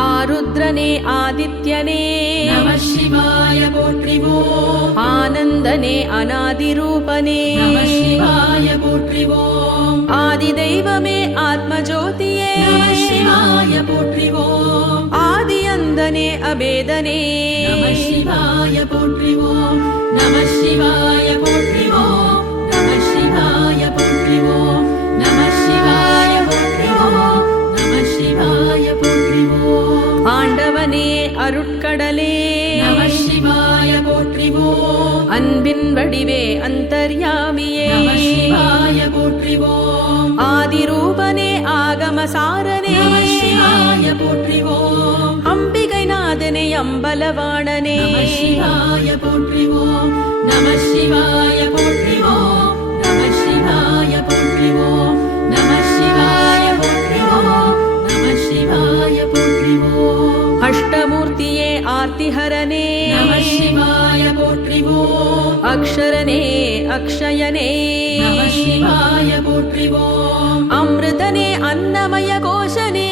ஆருத்ரனே ஆதித்யனே. நம சிவாய போற்றிவோம் ஆனந்தனே அநாதிரூபனே நம சிவாய போற்றிவோம் ஆதி தெய்வமே ஆத்மஜோதியே. நம சிவாய போற்றிவோம் ஆதி அந்தனே அபேதனே. நம சிவாய போற்றிவோம் நம சிவாய அருட்கடலே. சிவாய போற்றிவோம் அன்பின் வடிவே அந்தர்யாமியே. சிவாய போற்றிவோம் ஆதிரூபனே ஆகமசாரனே. சிவாய போற்றிவோம் அம்பிகை நாதனே அம்பலவாணனே சிவாய போற்றிவோம் அஷ்டமூர்த்தியே ஆர்த்திஹரனே நம சிவாய போற்றிவோம் அக்ஷரனே அக்ஷயனே நம சிவாய போற்றிவோம் அமிர்தனே அன்னமய கோஷனே